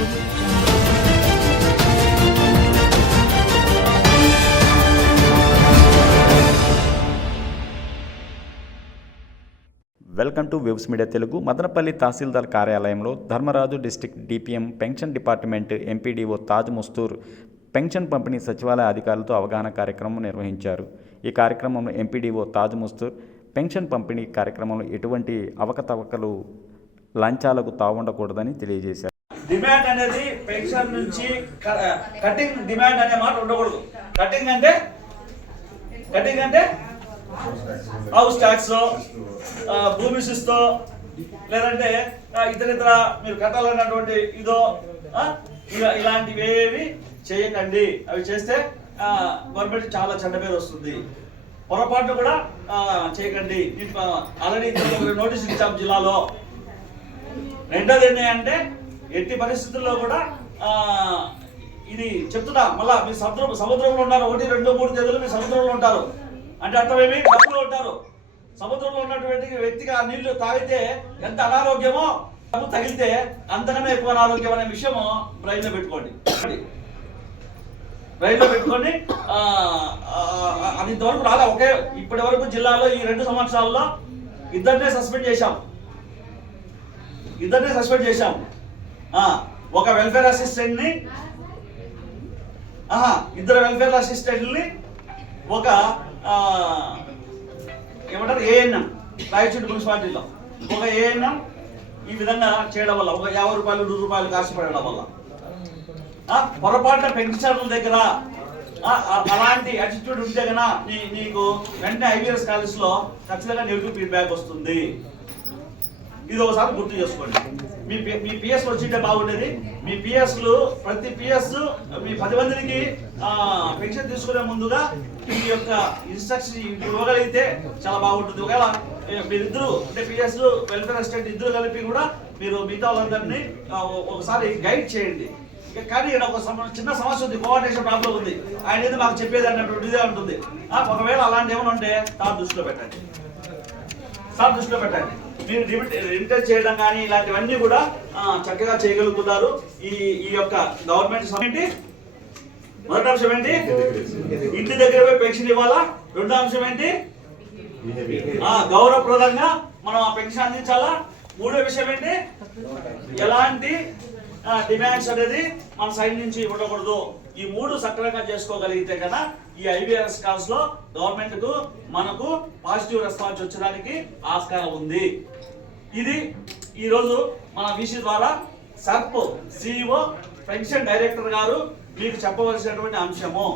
Welcome to Waves Media Telugu. Madanapalle tahsildar కార్యాలయంలో Dharmaraju district DPM pension department MPDO Taj ముస్తూర్ pension పంపిణీ సచివాలయ అధికారులతో అవగాహన కార్యక్రమం నిర్వహించారు. ఈ కార్యక్రమంలో ఎంపీడీఓ తాజ్ ముస్తూర్ పెన్షన్ పంపిణీ కార్యక్రమంలో ఎటువంటి అవకతవకలు లంచాలకు తావుండకూడదని తెలియజేశారు. డిమాండ్ అనేది పెన్షన్ నుంచి కటింగ్ డిమాండ్ అనే మాట ఉండకూడదు. కటింగ్ అంటే హౌస్ ట్యాక్స్, భూమి శిస్తో, లేదంటే ఇతర మీరు కట్టాలన్నటువంటి ఇదో ఇలాంటివి ఏవి చేయకండి. అవి చేస్తే గవర్నమెంట్ చాలా చెడ్డ పేరు వస్తుంది. పొరపాటు కూడా చేయకండి. ఆల్రెడీ నోటీస్ ఇచ్చాం జిల్లాలో. రెండోది ఏంటంటే ఎట్టి పరిస్థితుల్లో కూడా ఇది చెప్తున్నా, మళ్ళా మీ సముద్రంలో ఉన్నారు. 1, 2, 3 తేదీలు మీ సముద్రంలో ఉంటారు అంటే అర్థమేమి? డబ్బులో ఉంటారు. సముద్రంలో ఉన్నటువంటి వ్యక్తికి ఆ నీళ్లు తాగితే ఎంత అనారోగ్యమో, డబ్బు తగిలితే అంతకన్నా ఎక్కువ అనారోగ్యం అనే విషయము బ్రెయిన్లో పెట్టుకోండి. అది ఇంతవరకు రాలే. ఇప్పటి వరకు జిల్లాలో ఈ 2 సంవత్సరాల్లో ఇద్దరినే సస్పెండ్ చేశాం. ఒక వెల్ఫేర్ అసిస్టెంట్ని, ఇద్దరు వెల్ఫేర్ అసిస్టెంట్ని, ఒక ఏమంటారు ఏఎన్ఎం రాయచూటి మున్సిపాలిటీలో ఒక ఏఎన్ఎం ఈ విధంగా చేయడం వల్ల ఒక 50 రూపాయలు 100 రూపాయలు కాసిపడడం వల్ల పొరపాటున పెన్షనర్ల దగ్గర అలాంటి యాటిట్యూడ్ ఉంటే కన్నా నీకు వెంటనే ఐబీఎస్ కాలేజ్లో ఖచ్చితంగా నెగిటివ్ ఫీడ్బ్యాక్ వస్తుంది. ఇది ఒకసారి గుర్తు చేసుకోండి. మీ పిఎస్ వచ్చింటే బాగుండేది. మీ పిఎస్లు ప్రతి పిఎస్ మీ 10 మందికి పెన్షన్ తీసుకునే ముందుగా ఈ యొక్క ఇన్స్ట్రక్షన్ ఇవ్వగలిగితే చాలా బాగుంటుంది. ఒకవేళ మీరిద్దరు అంటే పిఎస్ వెల్ఫేర్ అసిస్టెంట్ ఇద్దరు కలిపి కూడా మీరు మిగతా వాళ్ళందరినీ ఒకసారి గైడ్ చేయండి. కానీ ఇక్కడ ఒక చిన్న సమస్య ఉంది, కోఆర్డినేషన్ ప్రాబ్లం ఉంది. ఆయన ఏది మాకు చెప్పేది అన్నటువంటిదే ఉంటుంది. ఒకవేళ అలాంటి ఏమైనా ఉంటే సార్ దృష్టిలో పెట్టండి. మీరు రిమిటెన్స్ చేయడం కానీ ఇలాంటివన్నీ కూడా చక్కగా చేయగలుగుతున్నారు. ఈ యొక్క గవర్నమెంట్ సమితి మొదటి అంశం ఏంటి? ఇంటి దగ్గర పోయి పెన్షన్ ఇవ్వాలా. రెండో అంశం ఏంటి? గౌరవప్రదంగా మనం ఆ పెన్షన్ అందించాలా. మూడో విషయం ఏంటి? ఎలాంటి డిమాండ్స్ అనేది మన సైడ్ నుంచి ఉండకూడదు. ఈ 3 సక్రమంగా చేసుకోగలిగితే కదా ఈ ఐబీఆర్ఎస్ కాల్స్ లో గవర్నమెంట్ కు మనకు పాజిటివ్ రెస్పాన్స్ వచ్చడానికి ఆస్కారం ఉంది. ఇది ఈరోజు మన వీసీ ద్వారా సర్ప్ సిఇఓ పెన్షన్ డైరెక్టర్ గారు మీకు చెప్పవలసినటువంటి అంశము.